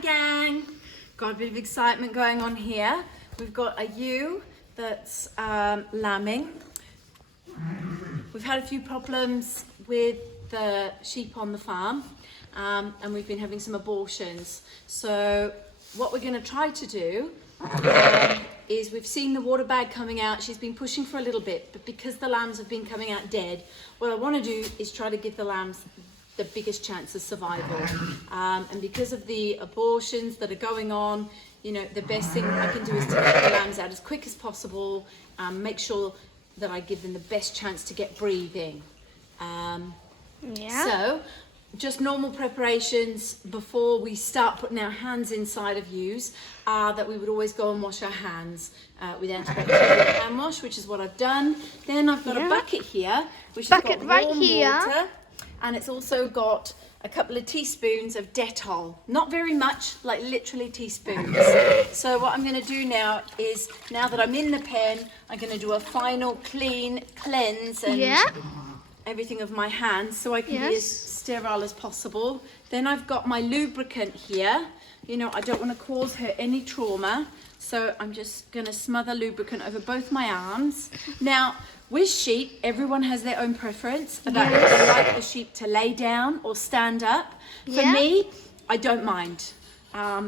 gang. Got a bit of excitement going on here. We've got a ewe that's lambing. We've had a few problems with the sheep on the farm and we've been having some abortions. So what we're going to try to do is we've seen the water bag coming out. She's been pushing for a little bit, but because the lambs have been coming out dead, what I want to do is try to give the lambs the biggest chance of survival. And because of the abortions that are going on, you know, the best thing I can do is to get the lambs out as quick as possible, make sure that I give them the best chance to get breathing. So, just normal preparations before we start putting our hands inside of ewes are that we would always go and wash our hands with antibacterial hand wash, which is what I've done. Then I've got a bucket here, which has got warm water, and it's also got a couple of teaspoons of Dettol. Not very much, like literally teaspoons. So what I'm going to do now is, now that I'm in the pen, I'm going to do a final clean cleanse and everything of my hands so I can be as sterile as possible. Then I've got my lubricant here. You know, I don't want to cause her any trauma, so I'm just going to smother lubricant over both my arms. Now, with sheep, everyone has their own preference about if they like the sheep to lay down or stand up. For me, I don't mind.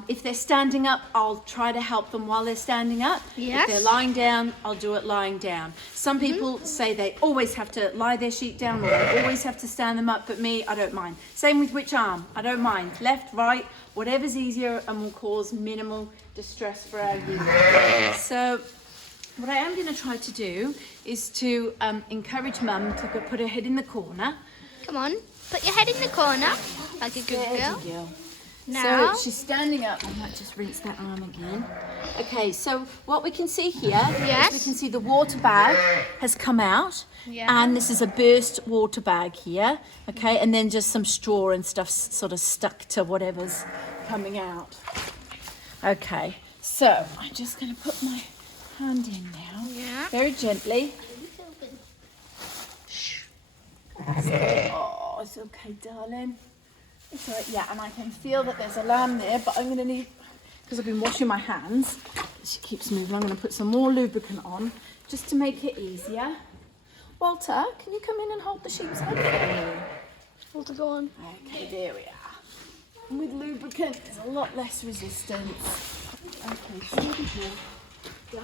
If they're standing up, I'll try to help them while they're standing up. If they're lying down, I'll do it lying down. Some people say they always have to lie their sheep down or they always have to stand them up, but me, I don't mind. Same with which arm, I don't mind. Left, right, whatever's easier and will cause minimal distress for our youth. So what I am going to try to do is to encourage Mum to put her head in the corner. Come on, put your head in the corner, like a good girl. Now. So she's standing up. I might just rinse that arm again. Okay, so what we can see here is we can see the water bag has come out. And this is a burst water bag here. Okay, and then just some straw and stuff sort of stuck to whatever's coming out. Okay, so I'm just going to put my hand in now. Very gently. Oh, it's okay, darling. It's all right, and I can feel that there's a lamb there, but I'm going to need, because I've been washing my hands, she keeps moving, I'm going to put some more lubricant on, just to make it easier. Walter, can you come in and hold the sheep's head for me? Hold it on. Okay, there we are. And with lubricant, there's a lot less resistance. Okay, so what is your...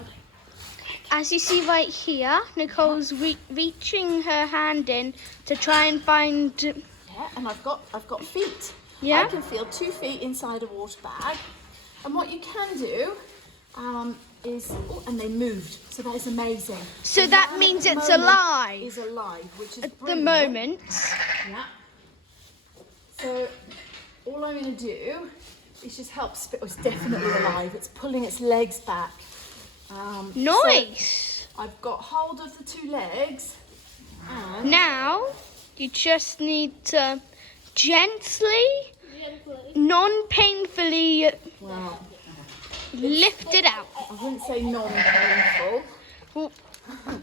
As you see right here, Nicole's reaching her hand in to try and find... and I've got feet. I can feel 2 feet inside a water bag. And what you can do is, and they moved, so that is amazing. So and that means it's alive. Is alive, which is at brilliant. The moment. Yeah. So all I'm going to do is just help spit. Oh, it's definitely alive. It's pulling its legs back. Nice. So I've got hold of the 2 legs. And now you just need to gently, non-painfully lift it out. I wouldn't say non-painful. Well,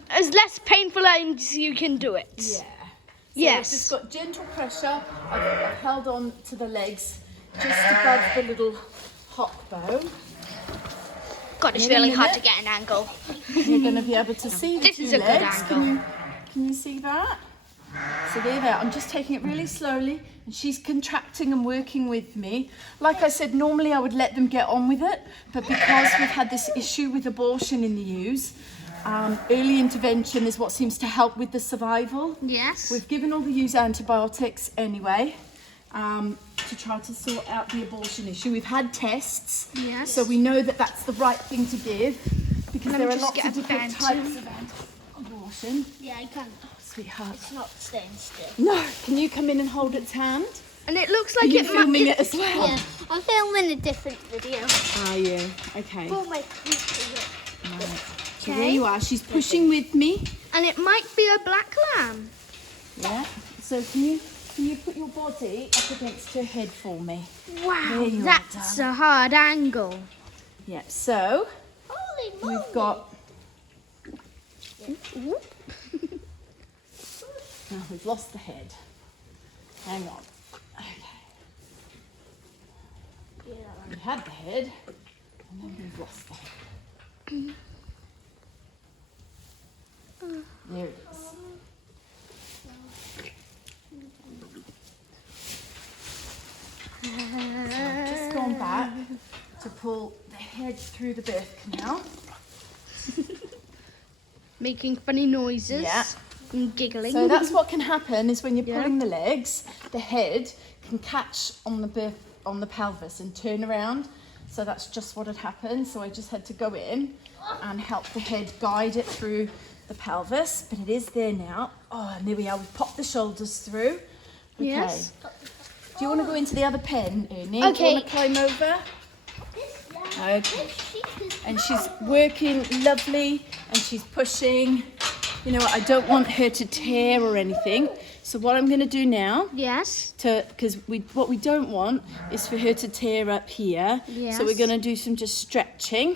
as less painful as you can do it. Yeah. So yes. I've just got gentle pressure. I've held on to the legs just above the little hock bone. God, it's really hard to get an angle. You're going to be able to see the 2 legs. This is a good angle. Can you see that? So there they are. I'm just taking it really slowly and she's contracting and working with me. Like I said, normally I would let them get on with it, but because we've had this issue with abortion in the ewes, early intervention is what seems to help with the survival. Yes. We've given all the ewes antibiotics anyway to try to sort out the abortion issue. We've had tests, so we know that that's the right thing to give because there are lots of different types of abortion. Yeah, I can. Sweetheart. It's not staying still. No, can you come in and hold its hand? And it looks like Are you filming it as well? Yeah, I'm filming a different video. Are you? Okay. For my Right. So there you are. She's pushing with me. And it might be a black lamb. Yeah. So can you put your body up against her head for me? Wow, that's a hard angle. Yeah. So we've got. Now we've lost the head. Hang on. Okay. had the head, and then we've lost the head. There it is. So I've just gone back to pull the head through the birth canal. Making funny noises. Yeah. And giggling. So that's what can happen is when you're Yeah. pulling the legs, the head can catch on the pelvis and turn around. So that's just what had happened. So I just had to go in and help the head guide it through the pelvis, but it is there now. Oh, and there we are. We've popped the shoulders through. Okay. Yes. Do you want to go into the other pen, Ernie? Okay. Do you want to climb over? Okay. And she's working lovely, and she's pushing. You know, I don't want her to tear or anything. So what I'm going to do now, Yes. because what we don't want is for her to tear up here. Yes. So we're going to do some just stretching.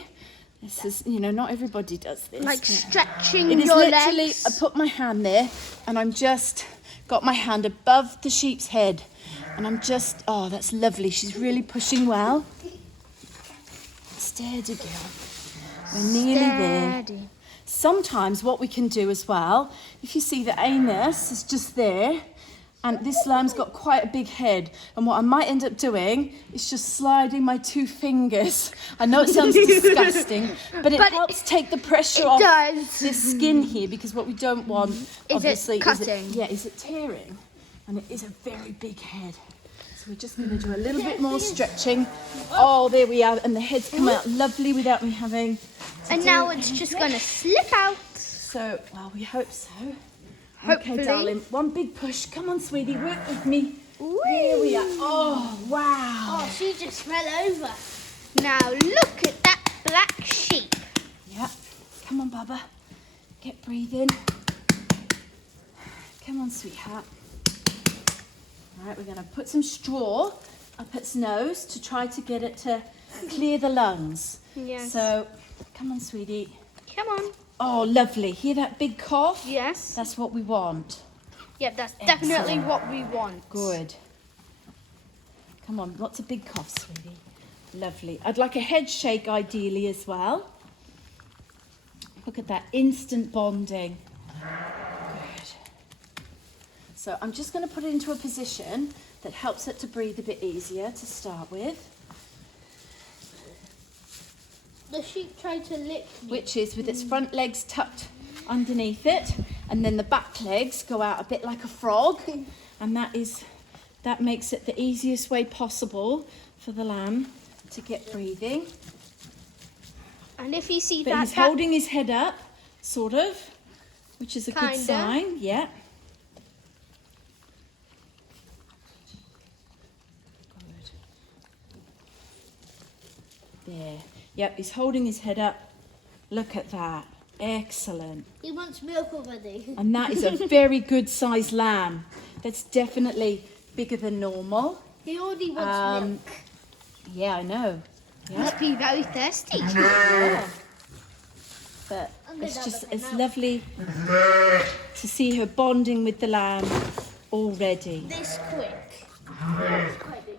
This is, you know, not everybody does this. Like but stretching it is your literally, legs. I put my hand there, and I'm just got my hand above the sheep's head. And I'm just, oh, that's lovely. She's really pushing well. Steady, girl. We're nearly there. Steady. Sometimes what we can do as well, if you see the anus is just there, and this lamb's got quite a big head, and what I might end up doing is just sliding my 2 fingers. I know it sounds disgusting, but it helps take the pressure off does. this skin here, because what we don't want, obviously, cutting? is it tearing, and it is a very big head. So we're just going to do a little bit more stretching. Oh, there we are, and the head's come out lovely without me having to And do now it's just going to slip out. so, well, we hope so. Hopefully. Okay, darling. One big push. Come on, sweetie. Work with me. Here we are. Oh, wow. Oh, she just fell over. Now look at that black sheep. Yeah. Come on, Bubba. Get breathing. Come on, sweetheart. All right, we're going to put some straw up its nose to try to get it to clear the lungs. Yes. So, come on, sweetie. Come on. Oh, lovely. Hear that big cough? Yes. That's what we want. Yep, that's definitely what we want. Good. Come on, lots of big coughs, sweetie. Lovely. I'd like a head shake ideally as well. Look at that, instant bonding. Good. So I'm just going to put it into a position that helps it to breathe a bit easier to start with, The sheep tried to lick me. which is with its front legs tucked underneath it, and then the back legs go out a bit like a frog, and that makes it the easiest way possible for the lamb to get breathing. And if you see But that, he's holding his head up, sort of, which is a good Kinda. sign. Yeah. Good. There. Yep, he's holding his head up. Look at that. Excellent. he wants milk already. And that is a very good sized lamb. That's definitely bigger than normal. He already wants milk. Yeah, I know. Yeah. Must be very thirsty. Yeah. But I'm gonna it's have just, a it's now. lovely to see her bonding with the lamb already. This quick. It's quite big.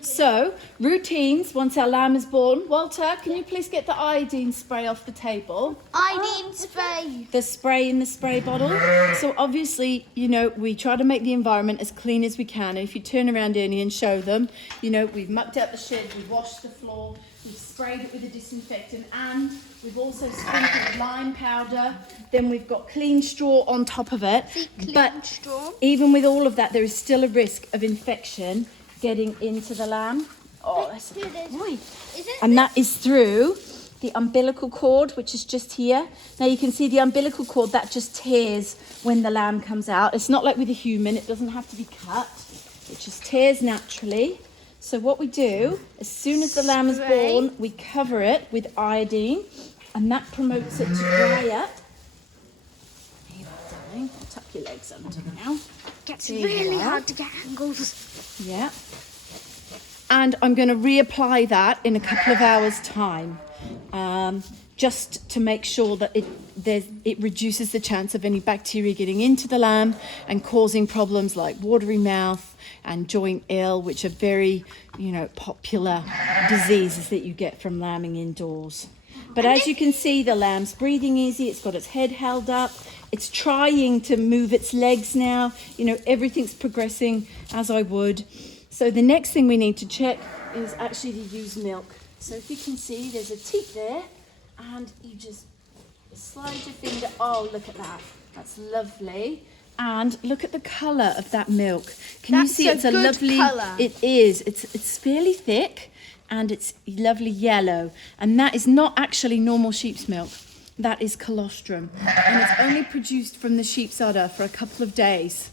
So, routines once our lamb is born. Walter, can you please get the iodine spray off the table? Iodine spray. The spray in the spray bottle. So obviously, you know, we try to make the environment as clean as we can. And if you turn around, Ernie, and show them, you know, we've mucked out the shed, we've washed the floor, we've sprayed it with a disinfectant, and we've also sprinkled lime powder. Then we've got clean straw on top of it. Clean But straw. even with all of that, there is still a risk of infection getting into the lamb. Oh, that's a Here it good is. boy. Is it? And that is through the umbilical cord, which is just here. Now you can see the umbilical cord, that just tears when the lamb comes out. It's not like with a human, it doesn't have to be cut. It just tears naturally. So what we do, as soon as the lamb is Spray. born, we cover it with iodine, and that promotes it to dry up. Here you are, darling. Tuck your legs under now. Gets There you really are. hard to get angles. Yeah. And I'm going to reapply that in a couple of hours' time. just to make sure that it reduces the chance of any bacteria getting into the lamb and causing problems like watery mouth and joint ill, which are very, popular diseases that you get from lambing indoors. But as you can see, the lamb's breathing easy. It's got its head held up. It's trying to move its legs now. Everything's progressing as I would. So the next thing we need to check is actually to use milk. So if you can see, there's a teat there, and you just slide your finger. Oh, look at that. That's lovely. And look at the colour of that milk. Can you see it's a lovely colour? It is. It's fairly thick and it's lovely yellow. And that is not actually normal sheep's milk. That is colostrum. And it's only produced from the sheep's udder for a couple of days.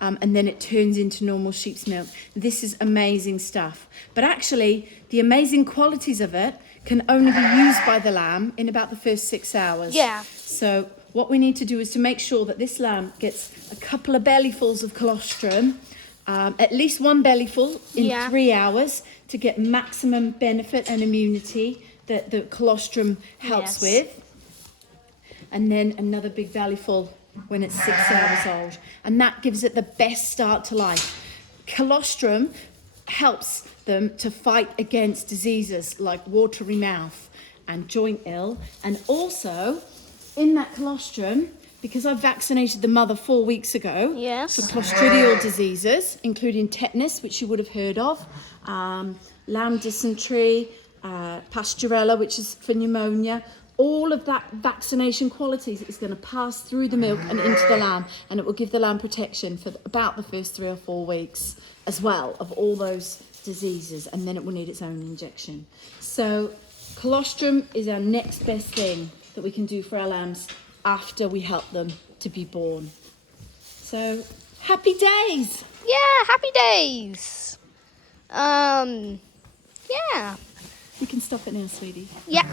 And then it turns into normal sheep's milk. This is amazing stuff. But actually, the amazing qualities of it can only be used by the lamb in about the first 6 hours. Yeah. So what we need to do is to make sure that this lamb gets a couple of bellyfuls of colostrum, at least one bellyful in 3 hours to get maximum benefit and immunity that the colostrum helps with. And then another big bellyful when it's 6 hours old. And that gives it the best start to life. Colostrum helps them to fight against diseases like watery mouth and joint ill. And also, in that colostrum, because I vaccinated the mother 4 weeks ago for clostridial diseases, including tetanus, which you would have heard of, lamb dysentery, pasturella, which is for pneumonia, all of that vaccination qualities is going to pass through the milk and into the lamb, and it will give the lamb protection for about the first 3 or 4 weeks as well of all those diseases, and then it will need its own injection. So colostrum is our next best thing that we can do for our lambs after we help them to be born. So happy days! Yeah, happy days. Yeah. You can stop it now, sweetie. Yeah.